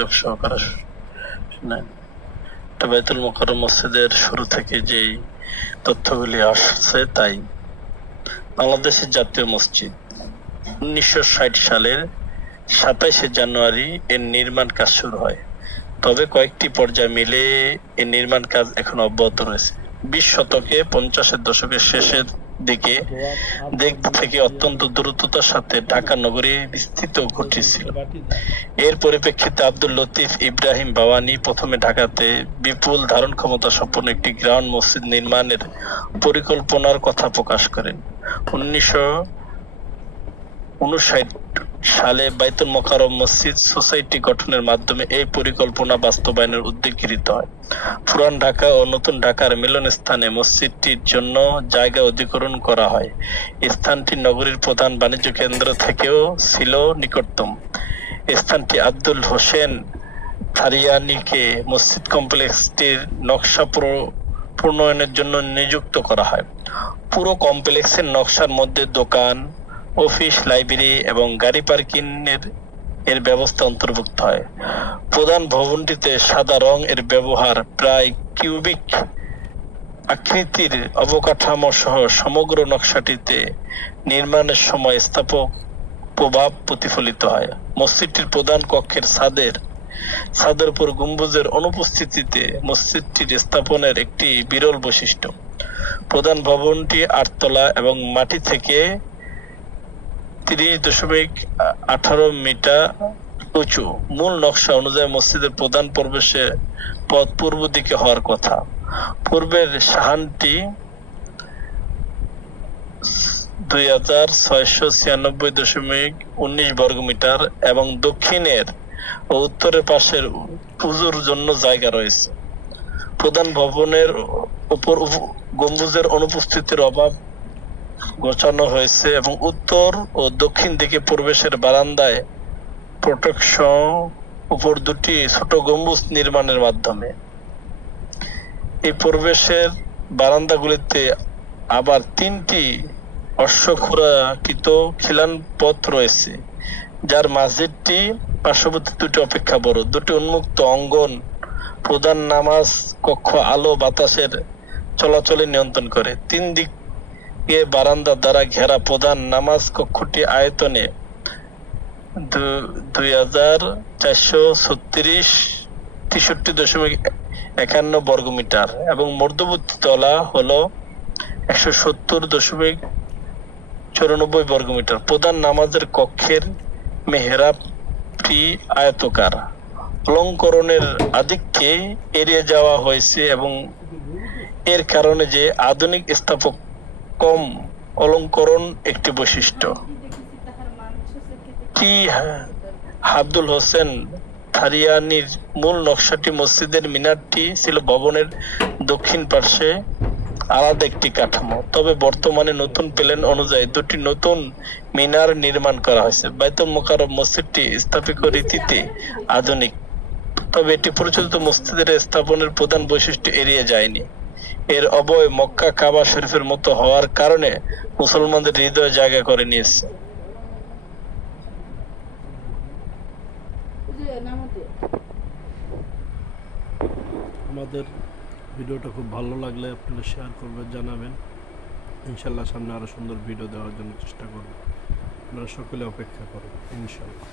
মনোযোগ সহকারে শুনেন। বাইতুল মোকাররম মসজিদের শুরু থেকে যেই তথ্যগুলি আসছে তাই। বাংলাদেশের জাতীয় মসজিদ 1960 সালের 27শে জানুয়ারি এর নির্মাণ কাজ শুরু হয়, তবে কয়েকটি পর্যায় মিলে এর নির্মাণ কাজ এখন অব্যাহত রয়েছে। 20 শতকে 50-এর দশকের শেষের দিকে দিক থেকে অত্যন্ত দ্রুততার সাথে ঢাকা নগরী বিস্তৃত ঘটেছিল। এর পরিপ্রেক্ষিতে আব্দুল লতিফ ইব্রাহিম বাওয়ানি প্রথমে ঢাকাতে বিপুল ধারণ ক্ষমতা সম্পন্ন একটি গ্রাউন্ড মসজিদ নির্মাণের পরিকল্পনার কথা প্রকাশ করেন। 1959 সালে বাইতুল মোকাররম মসজিদ সোসাইটি গঠনের মাধ্যমে এই পরিকল্পনা বাস্তবায়নের উদ্যোগ গৃহীত হয়। পুরান ঢাকা ও নতুন ঢাকার মিলনস্থানে মসজিদটির জন্য জায়গা অধিগ্রহণ করা হয়। স্থানটি নগরীর প্রধান বাণিজ্য কেন্দ্র থেকেও ছিল নিকটতম। স্থানটি আব্দুল হোসেন থারিয়ানিকে মসজিদ কমপ্লেক্সটির নকশা প্রণয়নের জন্য নিযুক্ত করা হয়। পুরো কমপ্লেক্সের নকশার মধ্যে দোকান, অফিস, লাইব্রেরি এবং গাড়ি পার্কিং এর ব্যবস্থা অন্তর্ভুক্ত হয়। প্রধান ভবনটিতে সাদা রং এর ব্যবহার, প্রায় কিউবিক আকৃতির অবকাঠামো সহ সমগ্র নকশাটিতে নির্মাণের সময় স্থাপক প্রভাব প্রতিফলিত হয়। মসজিদটির প্রধান কক্ষের ছাদের উপর গম্বুজের অনুপস্থিতিতে মসজিদটির স্থাপনের একটি বিরল বৈশিষ্ট্য। প্রধান ভবনটি 8 তলা এবং মাটি থেকে 30.18 মিটার উঁচু। মূল নকশা অনুযায়ী মসজিদের প্রধান প্রবেশের পথ পূর্ব দিকে হওয়ার কথা। পূর্বের সাহানটি 2696.19 বর্গমিটার এবং দক্ষিণের ও উত্তরের পাশের পুজোর জন্য জায়গা রয়েছে। প্রধান ভবনের উপর গম্বুজের অনুপস্থিতির অভাব গোছানো হয়েছে এবং উত্তর ও দক্ষিণ দিকে প্রবেশের বারান্দায় প্রোটেকশন উপর 2টি ছোট গম্বুজ নির্মাণের মাধ্যমে। এই প্রবেশের বারান্দাগুলিতে আবার 3টি অশ্বক্ষুরাকৃত খিলান পথ রয়েছে, যার মসজিদটি পার্শ্ববর্তী 2টি অপেক্ষা বড়। 2টি উন্মুক্ত অঙ্গন প্রধান নামাজ কক্ষ আলো বাতাসের চলাচলে নিয়ন্ত্রণ করে। 3 দিকে বারান্দা দ্বারা ঘেরা প্রধান নামাজ কক্ষটি আয়তনে 2463.51 বর্গমিটার এবং মধ্যবর্তী তলা হলো 170.94 বর্গমিটার। প্রধান নামাজের কক্ষের মেহরাবটি আয়তাকার। অলঙ্করণের আধিক্যে এড়িয়ে যাওয়া হয়েছে এবং এর কারণে যে আধুনিক স্থাপত্য কম অলঙ্করণ একটি বৈশিষ্ট্য। আব্দুল হোসেন থারিয়ানির মূল নকশাটি মসজিদের মিনারটি ছিল ভবনের দক্ষিণ পাশে আলাদা একটি কাঠামো, তবে বর্তমানে নতুন প্ল্যান অনুযায়ী 2টি নতুন মিনার নির্মাণ করা হয়েছে। বাইতুল মোকাররম মসজিদটি স্থাপিত রীতিতে আধুনিক, তবে এটি প্রচলিত মসজিদের স্থাপনের প্রধান বৈশিষ্ট্য এড়িয়ে যায়নি। এর অবয় মক্কা কাবা শরীফের মতো হওয়ার কারণে মুসলমানদের হৃদয়ে জায়গা করে নিয়েছে। আমাদের ভিডিওটা খুব ভালো লাগলে আপনারা শেয়ার করবেন, জানাবেন। ইনশাল্লাহ সামনে আরো সুন্দর ভিডিও দেওয়ার জন্য চেষ্টা করব। আপনারা সকলে অপেক্ষা করুন ইনশাল্লাহ।